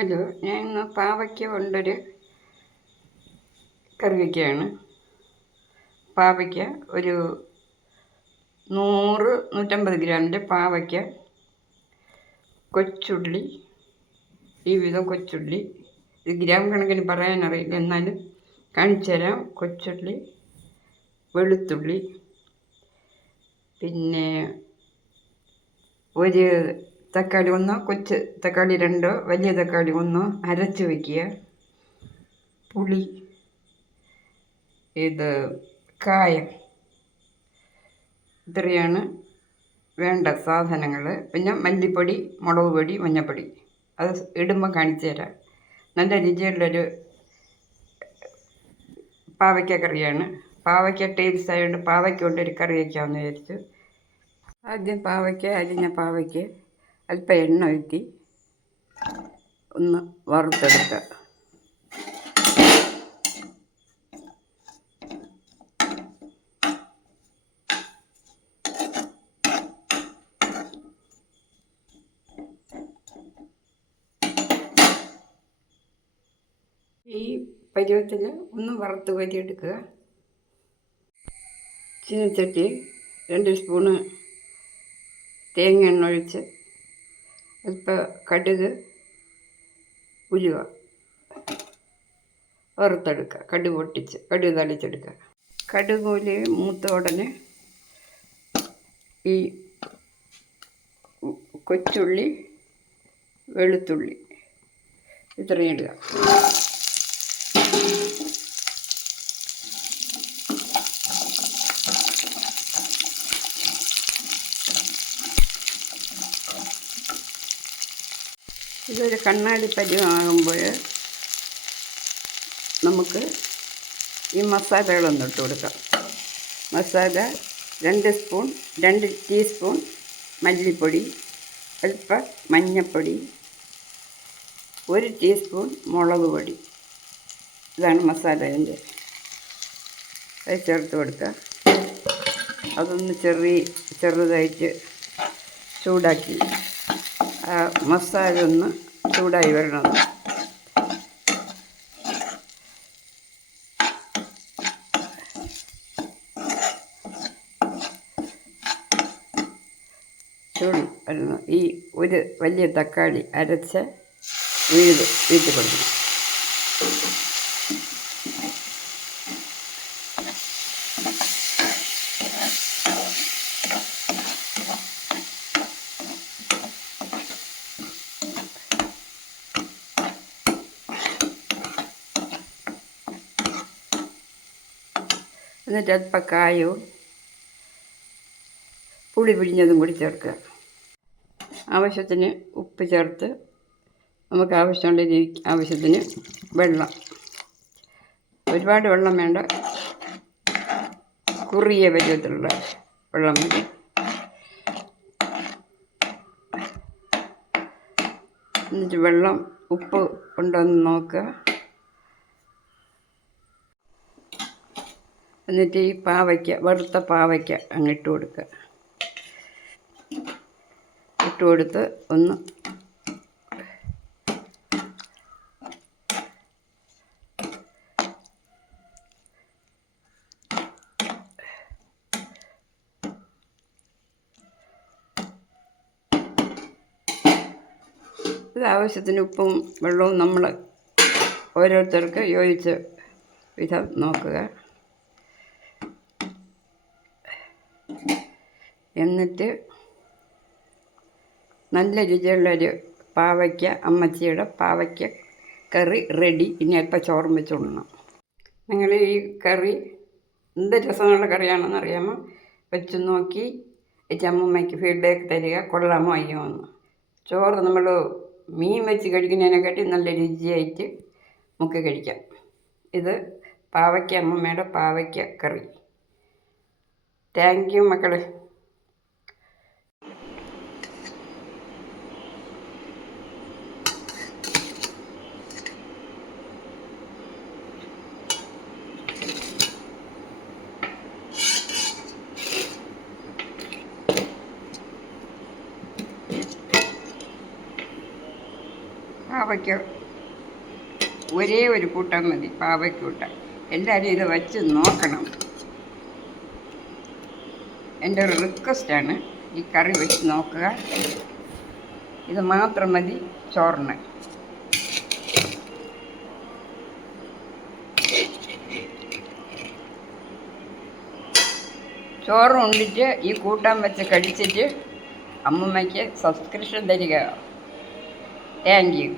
Hello, ഞാൻ ഇന്ന് പാവയ്ക്ക കൊണ്ടൊരു കറി വയ്ക്കുകയാണ്. പാവയ്ക്ക ഒരു 100-150 ഗ്രാമിൻ്റെ പാവയ്ക്ക, കൊച്ചുള്ളി, ഈ വിധം കൊച്ചുള്ളി, ഇത് ഗ്രാം കണക്കിന് പറയാനറിയില്ല, എന്നാലും കാണിച്ചു തരാം. കൊച്ചുള്ളി, വെളുത്തുള്ളി, പിന്നെ ഒരു തക്കാളി ഒന്നോ, കൊച്ചു തക്കാളി രണ്ടോ, വലിയ തക്കാളി ഒന്നോ അരച്ച് വയ്ക്കുക. പുളി, ഇത് കായം, ഇത്രയാണ് വേണ്ട സാധനങ്ങൾ. പിന്നെ മല്ലിപ്പൊടി, മുളക് പൊടി, മഞ്ഞൾപ്പൊടി. അത് ഇടുമ്പോൾ കാണിച്ചു തരാം. നല്ല രുചിയുള്ളൊരു പാവയ്ക്ക കറിയാണ്. പാവയ്ക്ക ടേസ്റ്റ് ആയതുകൊണ്ട് പാവയ്ക്ക കൊണ്ടൊരു കറി വയ്ക്കാമെന്ന് വിചാരിച്ചു. ആദ്യം അരിഞ്ഞ പാവയ്ക്ക് അല്പം എണ്ണ ഊറ്റി ഒന്ന് വറുത്തെടുക്കുക. ഈ പരുവത്തിൽ ഒന്ന് വറുത്ത് കോരിയെടുക്കുക. ചീനച്ചട്ടി 2 സ്പൂണ് തേങ്ങ എണ്ണ ഒഴിച്ച് അല്പം കടുക്, ഉലുവ വറുത്തെടുക്കുക. കടുക് പൊട്ടിച്ച് കടുക് തളിച്ചെടുക്കുക. കടുക് ഉലുവ മൂത്ത ഉടനെ ഈ കൊച്ചുള്ളി, വെളുത്തുള്ളി ഇത്രയും ഇടുക. ഇതൊരു കണ്ണാടി പരുവമാകുമ്പോൾ നമുക്ക് ഈ മസാലകളൊന്നും ഇട്ട് കൊടുക്കാം. മസാല 2 ടീസ്പൂൺ മല്ലിപ്പൊടി, അല്പം മഞ്ഞൾപ്പൊടി, 1 ടീസ്പൂൺ മുളക് പൊടി. ഇതാണ് മസാല. അതിൻ്റെ അത് ചേർത്ത് കൊടുക്കുക. അതൊന്ന് ചെറുതായിട്ട് ചൂടാക്കി മസാല ഒന്ന് ചൂടായി വരണം. ഈ ഒരു വലിയ തക്കാളി അരച്ച് വീട്ടി കൊടുക്കണം. എന്നിട്ട് അല്പം കായവും പുളി പിഴിഞ്ഞതും കൂടി ചേർക്കുക. ആവശ്യത്തിന് ഉപ്പ് ചേർത്ത് നമുക്ക് ആവശ്യത്തിന് വെള്ളം, ഒരുപാട് വെള്ളം വേണ്ട, കുറിയ പരുവത്തിലുള്ള വെള്ളം മതി. എന്നിട്ട് വെള്ളം ഉപ്പ് ഉണ്ടോയെന്ന് നോക്കുക. എന്നിട്ട് ഈ വറുത്ത പാവയ്ക്ക അങ്ങ് ഇട്ട് കൊടുക്കുക. ഇട്ട് കൊടുത്ത് ഒന്ന് ഇത് ആവശ്യത്തിന് ഉപ്പും വെള്ളവും നമ്മൾ ഓരോരുത്തർക്ക് യോജിച്ച വിധം നോക്കുക. എന്നിട്ട് നല്ല രുചിയുള്ളൊരു അമ്മച്ചിയുടെ പാവയ്ക്ക കറി റെഡി. ഇനി അല്പം ചോറും വെച്ച് ഉണ്ണണം. നിങ്ങൾ ഈ കറി എന്ത് രസമുള്ള കറിയാണെന്ന് അറിയാമോ? വെച്ച് നോക്കി അമ്മമ്മയ്ക്ക് ഫീഡ്ബാക്ക് തരിക, കൊള്ളാമോ അയ്യോ എന്ന്. ചോറ് നമ്മൾ മീൻ വെച്ച് കഴിക്കുന്നതിനെക്കാട്ടി നല്ല രുചിയായിട്ട് നമുക്ക് കഴിക്കാം. ഇത് അമ്മമ്മയുടെ പാവയ്ക്ക കറി. താങ്ക് യു മക്കളെ. പാവയ്ക്ക ഒരേ ഒരു കൂട്ടാൻ മതി, പാവയ്ക്ക കൂട്ടാൻ. എല്ലാവരും ഇത് വച്ച് നോക്കണം. എൻ്റെ ഒരു റിക്വസ്റ്റാണ്, ഈ കറി വെച്ച് നോക്കുക. ഇത് മാത്രം മതി ചോറിന്. ചോറ് ഉണ്ടിട്ട് ഈ കൂട്ടാൻ വെച്ച് കഴിച്ചിട്ട് അമ്മമ്മയ്ക്ക് സബ്സ്ക്രിപ്ഷൻ തരിക. Thank you.